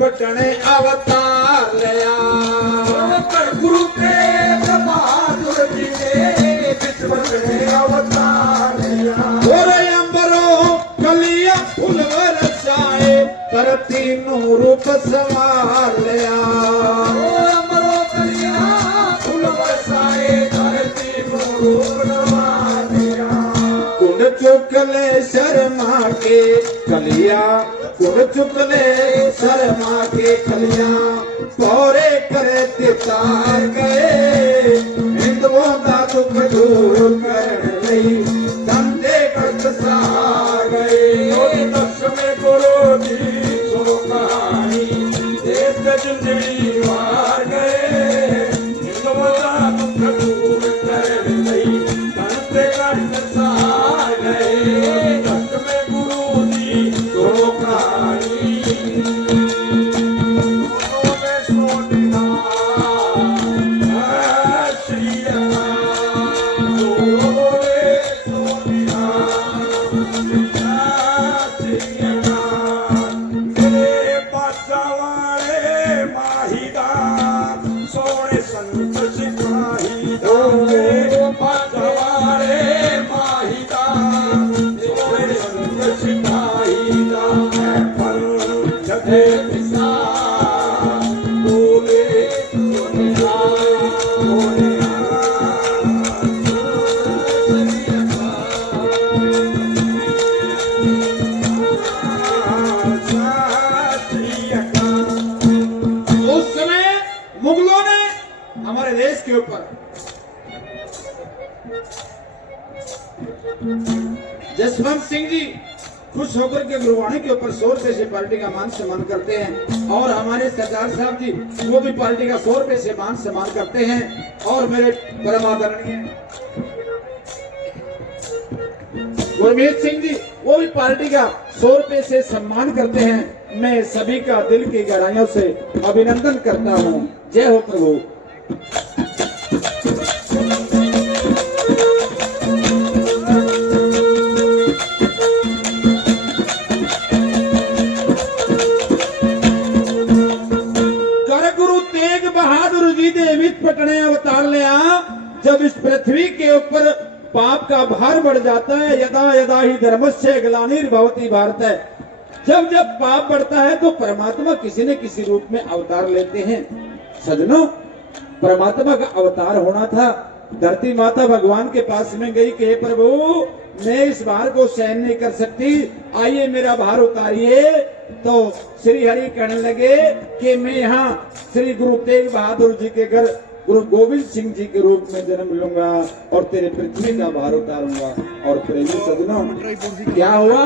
पटने अवतार लिया गुरु तेग बहादुर जी ने पटने अवतार लिया। और अंबरो कलिया फूल बरसाए धरती नू रूप सवार लिया। अंबरो कलिया फूल बरसाए धरती नू रूप सवार लिया। कुंड चुकले शर्मा के कलिया कुंड चुकले शर्मा के कलिया पौरे करे तितार गए हिंदुओं का दुख दूर कर गई धंधे कट सा गए। दक्ष में गुरु जी सो कहानी देश जिंदगी मार गए हिंदुओं का दुख दूर कर गई धंधे कट सा गए। दक्ष में गुरु जी सो कहानी हमारे देश के ऊपर जसवंत सिंह जी खुश होकर के गुरुवाणी के ऊपर 100 रुपए से पार्टी का मान सम्मान करते हैं और हमारे सरदार साहब जी वो भी पार्टी का 100 रुपए से मान सम्मान करते हैं और मेरे परम आदरणीय गुरमीत सिंह जी वो भी पार्टी का 100 रुपए से सम्मान करते हैं। मैं सभी का दिल की गहराइयों से अभिनंदन करता हूँ। जय हो प्रभु। पटने अवतार लिया जब इस पृथ्वी के ऊपर पाप का भार बढ़ जाता है यदा यदा ही धर्मस्य ग्लानिर्भवति भारत है। जब जब पाप बढ़ता है तो परमात्मा किसी न किसी रूप में अवतार लेते हैं। सजनों परमात्मा का अवतार होना था। धरती माता भगवान के पास में गई कि हे प्रभु मैं इस भार को सहन नहीं कर सकती आइए मेरा भार उतारिए। तो श्री हरि कहने लगे कि मैं यहाँ श्री गुरु तेग बहादुर जी के घर गुरु गोविंद सिंह जी के रूप में जन्म लूंगा और तेरे पृथ्वी का भार उतारूंगा। और प्रेमी सजनों क्या हुआ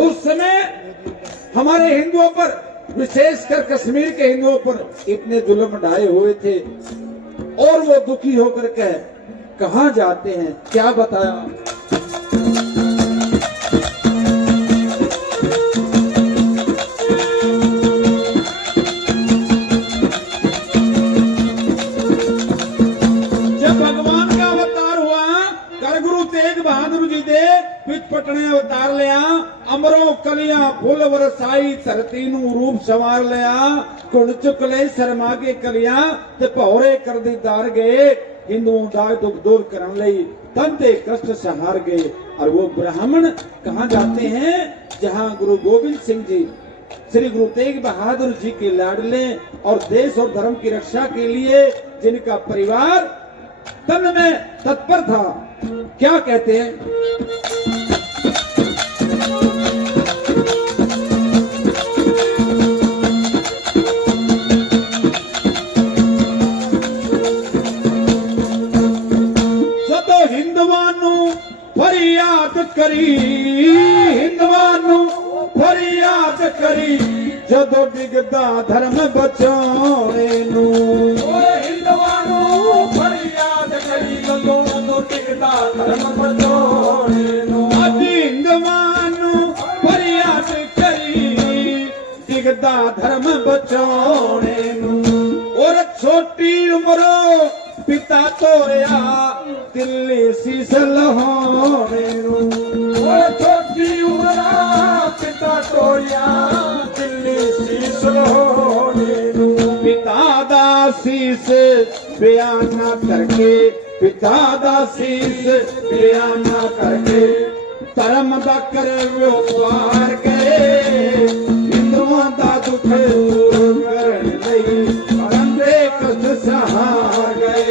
उस समय हमारे हिंदुओं पर विशेषकर कश्मीर के हिंदुओं पर इतने जुल्म ढाए हुए थे और वो दुखी होकर के कहाँ जाते हैं क्या बताया। पटने अवतार लिया अमरो कलिया फूल बरसाई धरती नू रूप संवार लिया कुंड चुकले शर्मा के कलिया ते भौरे कर दीदार गए हिंदुओं का दुख दूर करने लई तंते कष्ट सहार गए। और वो ब्राह्मण कहाँ जाते हैं जहाँ गुरु गोविंद सिंह जी श्री गुरु तेग बहादुर जी के लाडले और देश और धर्म की रक्षा के लिए जिनका परिवार तन में तत्पर था। क्या कहते हैं करी हिंदवानू फरियाद करी जदों डिगदा धर्म बचाने नू हिंदवानू फरियाद करी जदों डिगदा धर्म बचाने नो हिंदवानु फरियाद करी दिखदा धर्म बचाने नू और छोटी उम्रो पिता तोरिया दिल्ली शीस लहोने नू और छोटी उमरा पिता तोरिया दिल्ली शीस लहोने नू पिता दा शीस बयाना करके पिता दा शीस बयाना करके धर्म दा करे व्यापार करे हिंदुआं दा दुख दूर करन लई बंदे कष्ट सहार गए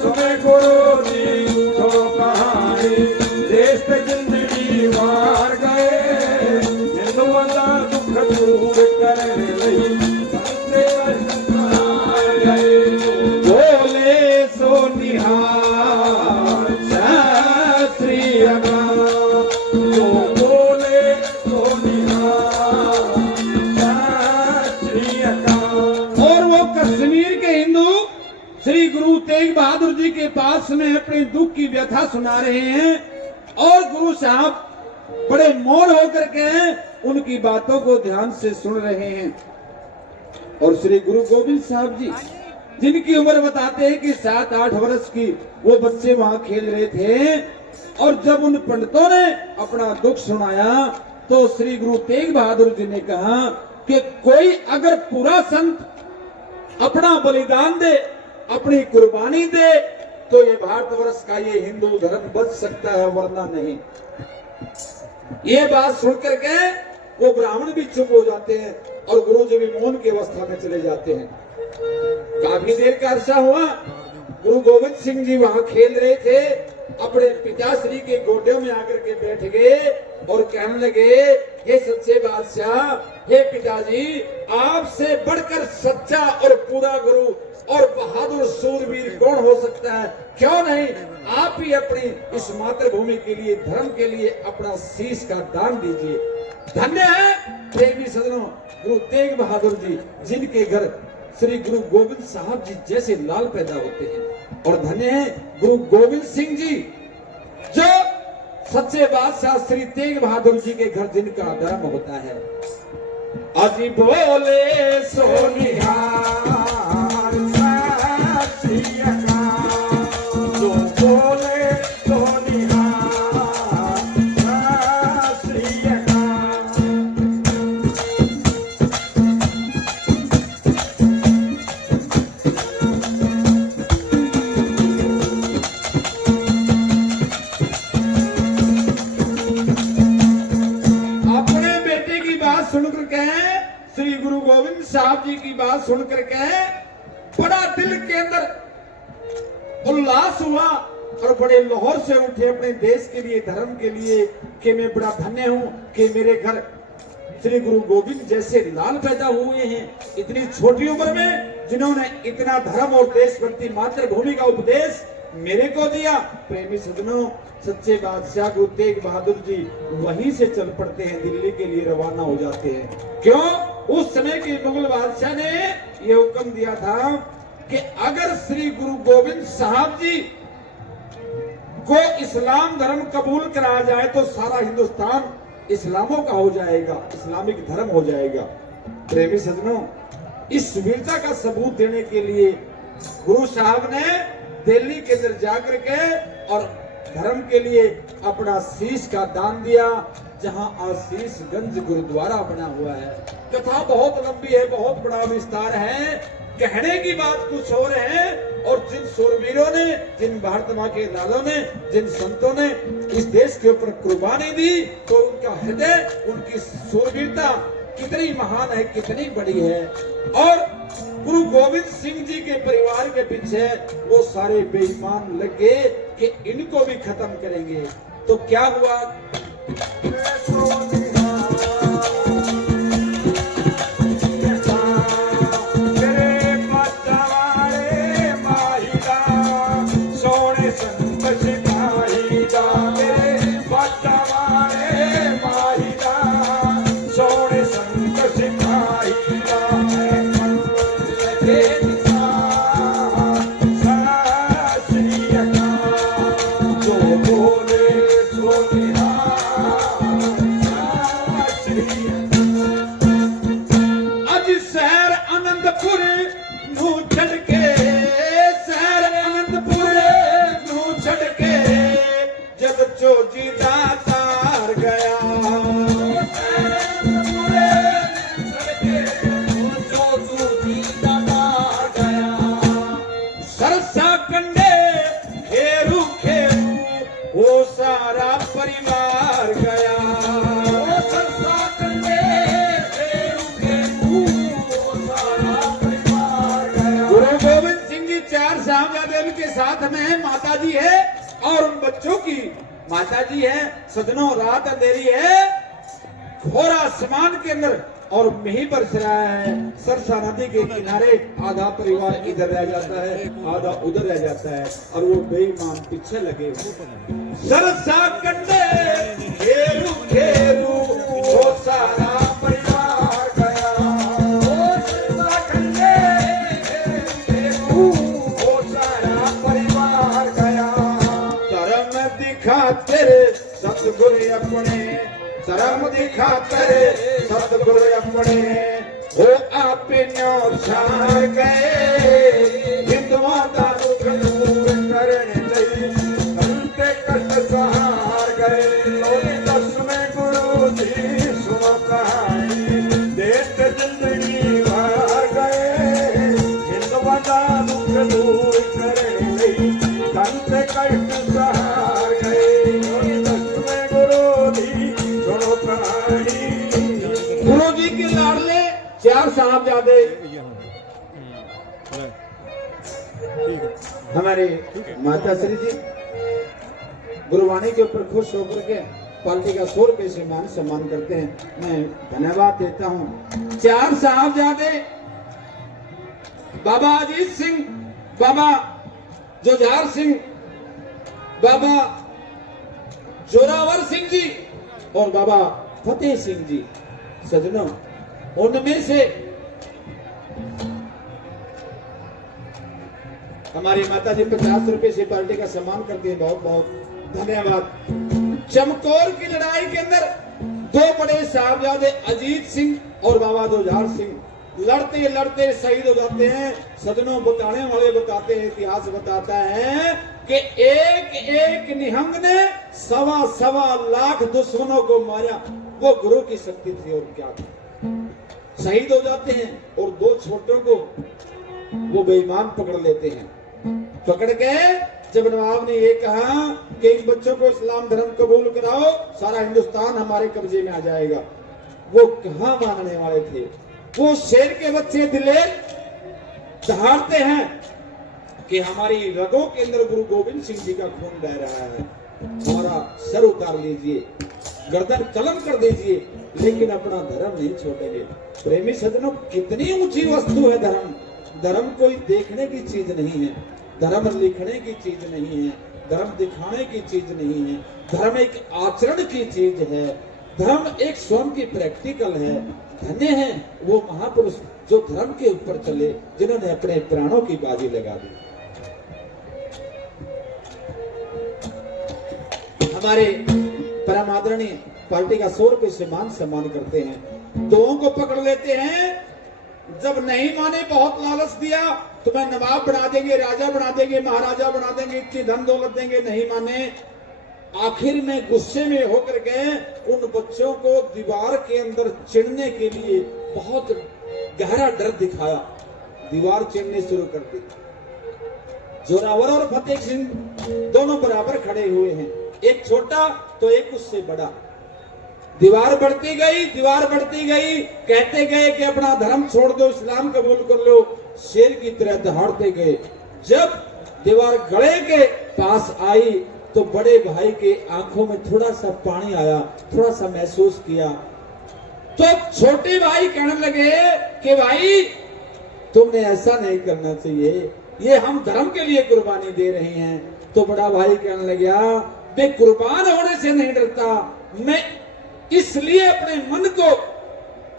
सुने गुरु जी तो कहानी देश ते जिंदगी मार गए हिंदुआं दा दुख दूर करने लई बंदे कष्ट सहार गए बोले सो निहार सत श्री अकाल जो बोले तो निहार सत श्री अकाल। और वो कश्मीर के हिंदू श्री गुरु तेग बहादुर जी के पास में अपने दुख की व्यथा सुना रहे हैं और गुरु साहब बड़े मौन होकर के उनकी बातों को ध्यान से सुन रहे हैं। और श्री गुरु गोविंद साहब जी जिनकी उम्र बताते हैं कि 7-8 वर्ष की वो बच्चे वहां खेल रहे थे और जब उन पंडितों ने अपना दुख सुनाया तो श्री गुरु तेग बहादुर जी ने कहा कि कोई अगर पूरा संत अपना बलिदान दे अपनी कुर्बानी दे तो ये भारतवर्ष का ये हिंदू धर्म बच सकता है वरना नहीं। ये बात सुनकर के वो ब्राह्मण भी चुप हो जाते हैं और गुरु जी भी मौन की अवस्था में चले जाते हैं। काफी देर का अरसा हुआ गुरु गोविंद सिंह जी वहां खेल रहे थे अपने पिताश्री के गोदों में आकर के बैठ गए और कहने लगे हे सच्चे बादशाह हे पिताजी आपसे बढ़कर सच्चा और पूरा गुरु और बहादुर सूरवीर कौन हो सकता है क्यों नहीं आप ही अपनी इस मातृभूमि के लिए धर्म के लिए अपना शीश का दान दीजिए। धन्य है प्रेमी सज्जनों गुरु तेग बहादुर जी जिनके घर श्री गुरु गोविंद साहब जी जैसे लाल पैदा होते हैं और धन्य है गुरु गोविंद सिंह जी जो सच्चे बादशाह श्री तेग बहादुर जी के घर जिनका धर्म होता है। अजी बोले सोनिहार सत श्री अकाल जो बोले तो निहार सत श्री अकाल। अपने बेटे की बात सुनकर के श्री गुरु गोविंद साहब जी की बात सुनकर के बड़ा दिल के अंदर उल्लास हुआ और बड़े लाहौर से उठे अपने देश के लिए धर्म के लिए कि मैं बड़ा धन्य हूं कि मेरे घर श्री गुरु गोविंद जैसे लाल पैदा हुए हैं इतनी छोटी उम्र में जिन्होंने इतना धर्म और देशभक्ति मातृभूमि का उपदेश मेरे को दिया। प्रेमी सज्जनों सच्चे बादशाह गुरु तेग बहादुर जी वहीं से चल पड़ते हैं दिल्ली के लिए रवाना हो जाते हैं। क्यों उस समय के मुगल बादशाह ने यह हुक्म दिया था कि अगर श्री गुरु गोविंद साहब जी को इस्लाम धर्म कबूल कराया जाए तो सारा हिंदुस्तान इस्लामों का हो जाएगा इस्लामिक धर्म हो जाएगा। प्रेमी सज्जनों इस वीरता का सबूत देने के लिए गुरु साहब ने दिल्ली के अंदर जाकर के और धर्म के लिए अपना शीश का दान दिया जहां आशीषगंज गुरुद्वारा बना हुआ है। कथा बहुत लंबी है बहुत बड़ा विस्तार है कहने की बात कुछ और है और जिन सूरवीरों ने जिन भारत मां के लालों ने जिन संतों ने इस देश के ऊपर कुर्बानी दी तो उनका हृदय उनकी सूरवीरता कितनी महान है कितनी बड़ी है। और गुरु गोविंद सिंह जी के परिवार के पीछे वो सारे बेईमान लगे कि इनको भी खत्म करेंगे। तो क्या हुआ जो बोले सो निहाल श्री अज शहर आनंदपुर नू छड़ के, शहर आनंदपुर नू छड़ के जब चोजी दा तार गया। सरसा कंडे खेरू खेरू वो सारा परिवार गया। सरसा कंडे खेरू खेरू वो सारा परिवार गया। गुरु गोविंद सिंह जी 4 साहबजादे के साथ में माता जी है और उन बच्चों की माता जी है। सजनों, रात अंधेरी है, घोर आसमान के अंदर और मेही बरस रहा है। सरसा नदी के किनारे आधा परिवार इधर रह जाता है, आधा उधर रह जाता है और वो बेईमान पीछे लगे हुए। सरसा कंडे घेरू घेरू वो सारा परिवार गया। सरसा कंडे घेरू वो सारा परिवार गया। धर्म दिखा तेरे सतगुरु अपने, धर्म दिखा तेरे सतगुरु अपने वो आप न्योछार गए। हिंदुओं का दुख दूर करने लई संते कष्ट सहार गए। लोरी 10वें गुरु जी सुनो कहानी, देश जिंदगी हार गए। हिंदुओं का दुख दूर करने लई संते कष्ट सहार गए। लोरी 10वें गुरु जी सुनो कहानी। गुरु जी के लाडले 4 साहबजादे हमारे माता श्री जी गुरुवाणी के ऊपर खुश होकर के पार्टी का 100 रुपए से मान सम्मान करते हैं। मैं धन्यवाद देता हूँ। 4 साहबजादे बाबा अजीत सिंह, बाबा जुझार सिंह, बाबा जोरावर सिंह जी और बाबा फतेह सिंह जी। सजनों, उनमें से हमारी माता जी 50 रुपए से पार्टी का सम्मान करते हैं। बहुत बहुत धन्यवाद। चमकौर की लड़ाई के अंदर 2 बड़े साहबजादे अजीत सिंह और बाबा जुझार सिंह लड़ते लड़ते शहीद हो जाते हैं। सजनों, बताने वाले बताते हैं, इतिहास बताता है कि एक एक निहंग ने 1.25 लाख दुश्मनों को मारा। वो गुरु की शक्ति थी और क्या थी। शहीद हो जाते हैं और 2 छोटों को वो बेईमान पकड़ लेते हैं। पकड़ के जब नवाब ने ये कहा कि इन बच्चों को इस्लाम धर्म कबूल कराओ, सारा हिंदुस्तान हमारे कब्जे में आ जाएगा, वो कहां मानने वाले थे। वो शेर के बच्चे दिलेर दहाड़ते हैं कि हमारी रगों के अंदर गुरु गोविंद सिंह जी का खून बह रहा है, हमारा सर उतार लीजिए, गर्दन कलम कर दीजिए, लेकिन अपना धर्म नहीं छोड़ेंगे। प्रेमी सज्जनों, कितनी ऊंची वस्तु है धर्म। धर्म कोई देखने की चीज नहीं है, धर्म लिखने की चीज नहीं है, धर्म दिखाने की चीज नहीं है। धर्म एक आचरण की चीज है, धर्म एक स्वयं की प्रैक्टिकल है। धन्य है वो महापुरुष जो धर्म के ऊपर चले, जिन्होंने अपने प्राणों की बाजी लगा दी। हमारे परम आदरणीय पार्टी का 100 रुपए से मान सम्मान करते हैं। 2 को पकड़ लेते हैं। जब नहीं माने, बहुत लालच दिया, तुम्हें नवाब बना देंगे, राजा बना देंगे, महाराजा बना देंगे, इतनी धन दौलत देंगे, नहीं माने। आखिर में गुस्से में होकर गए, उन बच्चों को दीवार के अंदर चिढ़ने के लिए बहुत गहरा डर दिखाया, दीवार चिढ़ने शुरू कर दी। जोरावर और फतेह सिंह दोनों बराबर खड़े हुए हैं, एक छोटा तो एक उससे बड़ा। दीवार बढ़ती गई, दीवार बढ़ती गई, कहते गए कि अपना धर्म छोड़ दो, इस्लाम कबूल कर लो, शेर की तरह दहाड़ते गए। जब दीवार गले के पास आई तो बड़े भाई के आंखों में थोड़ा सा पानी आया, थोड़ा सा महसूस किया, तो छोटे भाई कहने लगे कि भाई तुमने ऐसा नहीं करना चाहिए, ये हम धर्म के लिए कुर्बानी दे रहे हैं। तो बड़ा भाई कहने लगा, मैं कुर्बान होने से नहीं डरता, मैं इसलिए अपने मन को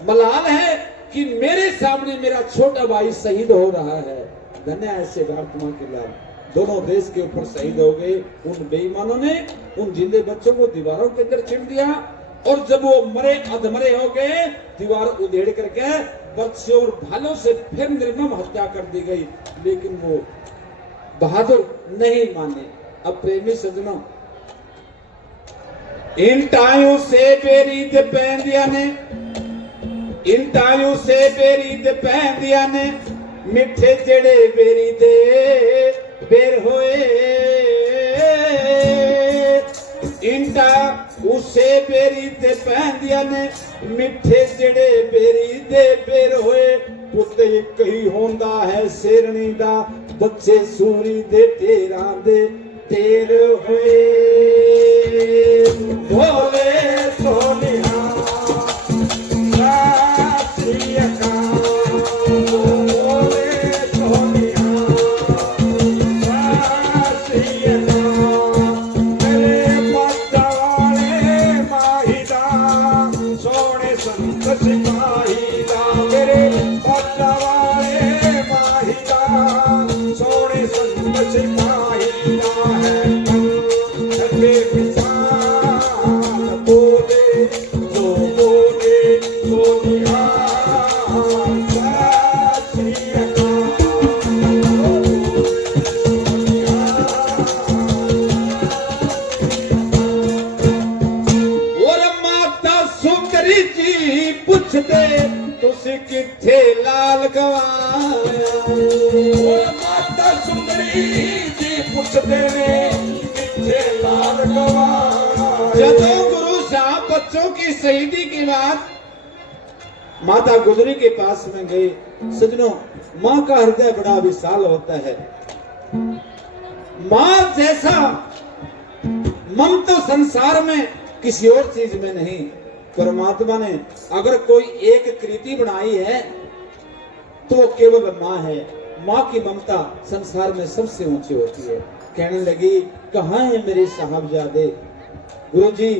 मलाल है कि मेरे सामने मेरा छोटा भाई शहीद हो रहा है। धन्य ऐसे भारत मां के लाल। दोनों देश के ऊपर शहीद हो गए। उन बेईमानों ने उन जिंदे बच्चों को दीवारों के अंदर छिड़ दिया और जब वो मरे अधमरे हो गए, दीवार उधेड़ करके बच्चों और भालों से फिर निर्मम हत्या कर दी गई। लेकिन वो बहादुर नहीं माने। अब प्रेमी सज्जनों, इन टाइयों से बेरीत पहनदिया ने, इन टाइयों से बेरीत पहनदिया ने, मिठे जड़े बेरी दे बेर होए। इंटा उसे बेरी ते पहनदिया ने, मिठे जड़े बेरी दे बेर होए। पुत एक ही होंदा है शेरनी दा, बच्चे सूरी दे ढेरां दे ढेर होए। भोले सोनिया किथे लाल गवाया। माता सुंदरी जी पूछते ने किथे लाल गवाया। जदों गुरु साहब बच्चों की शहीदी के बाद माता गुजरी के पास में गए। सजनों, माँ का हृदय बड़ा विशाल होता है। माँ जैसा मम तो संसार में किसी और चीज में नहीं। परमात्मा ने अगर कोई एक कृति बनाई है तो केवल माँ है। माँ की ममता संसार में सबसे ऊंची होती है। कहने लगी, कहाँ है मेरे साहबजादे? गुरुजी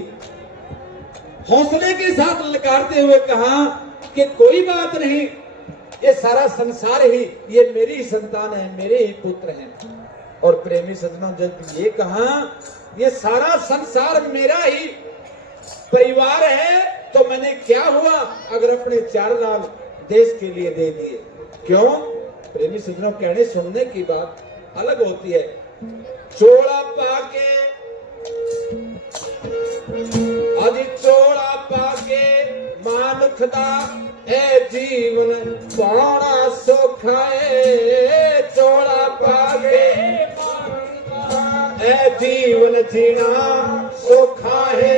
हौसले के साथ ललकारते हुए कहा कि कोई बात नहीं, ये सारा संसार ही ये मेरी ही संतान है, मेरे ही पुत्र हैं। और प्रेमी सज्जनों, जब ये कहा ये सारा संसार मेरा ही परिवार है, तो मैंने क्या हुआ अगर अपने 4 लाल देश के लिए दे दिए? क्यों? प्रेमी सज्जनों, कहने सुनने की बात अलग होती है। चोला पाके अजी चोला पाके मानुखदा ए जीवन पाना सौखा है। चोला पाके ए जीवन जीना सौखा है।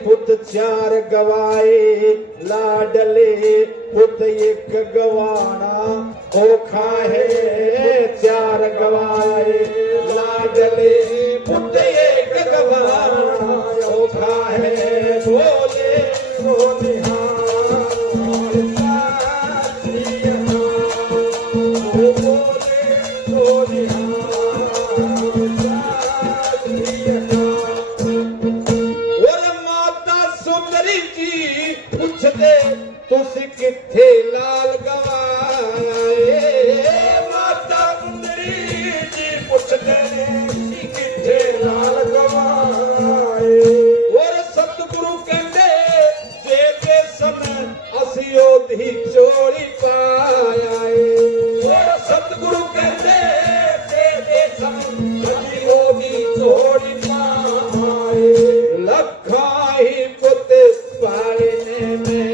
पुत 4 गवाए लाडले, पुत 1 गवाना औखा है। 4 गवाए लाडले, पुत 1 गवाना औखा है। बोले सोनिया तुसी किथे लाल गवाए? माता सुंदरी जी पूछते किथे लाल गवाए। और सतगुरु कहते जे के सन असी ओधी चोरी पाया। और सतगुरु कहते जे के सन असी ओधी चोरी पाए। लखा ही पुत पालने में,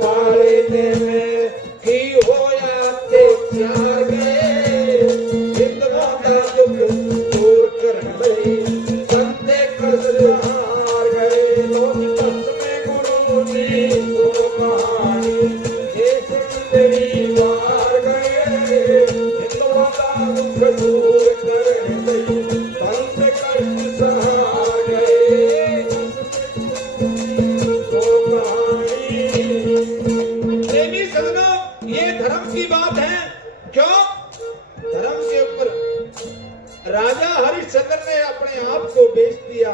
पालने में की होया ते 4 गए। जितना दुख दूर कर गई, संते कर हार गए। लोग में गुरु जी को कहानी तेरी वार गए। जितना दुख दूर कर गई, संते कर सहार गए। ये धर्म की बात है। क्यों? धर्म के ऊपर राजा हरिश्चंद्र ने अपने आप को बेच दिया,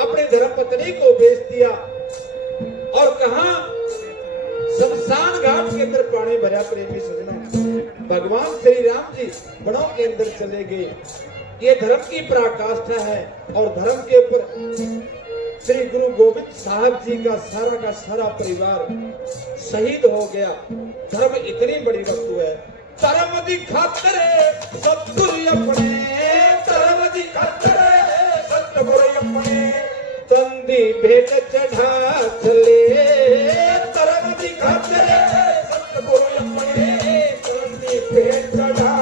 अपने धर्मपत्नी को बेच दिया और कहा शमशान घाट के अंदर पानी भरा। प्रेमी सज्जनों, भगवान श्री राम जी वनों के अंदर चले गए। ये धर्म की पराकाष्ठा है और धर्म के ऊपर श्री गुरु गोविंद साहब जी का सारा परिवार शहीद हो गया। धर्म इतनी बड़ी वस्तु है। धर्म दी खातिर सतगुरु अपने, धर्म दी खातिर सतगुरु अपने तंदी भेंट चढ़ा चले। धर्म दी खातिर सतगुरु अपने तंदी भेंट चढ़ा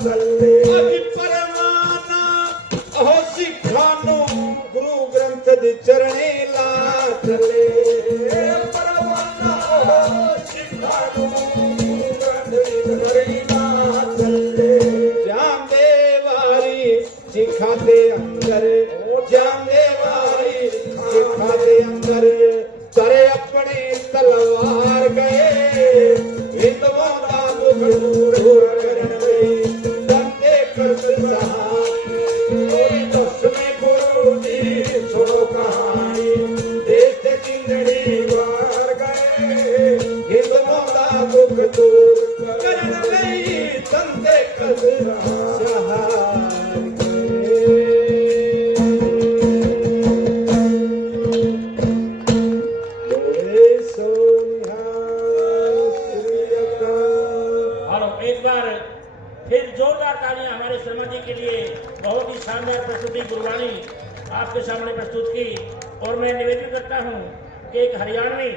चले। अभी परवाना हो सिखानो गुरु ग्रंथ दी चरणे ला चले। परवाना हो सिखानो गुरु ग्रंथ दी चरणे ला चले। जामदेवारी सिखाते अंदर, जामदेवारी सिखाते अंदर करे अपने तलवार गए। हिंदुओं का दुख दूर करने गए दंते कर दसवें गुरु जी सुनो कहानी। देश के जिंदड़ी वार गए हिंदुओं का दुख दूर करने गए दंते कर एक बार फिर जोरदार तालियां हमारे शर्मा जी के लिए। बहुत ही शानदार प्रस्तुति गुरबानी आपके सामने प्रस्तुत की। और मैं निवेदन करता हूं कि एक हरियाणवी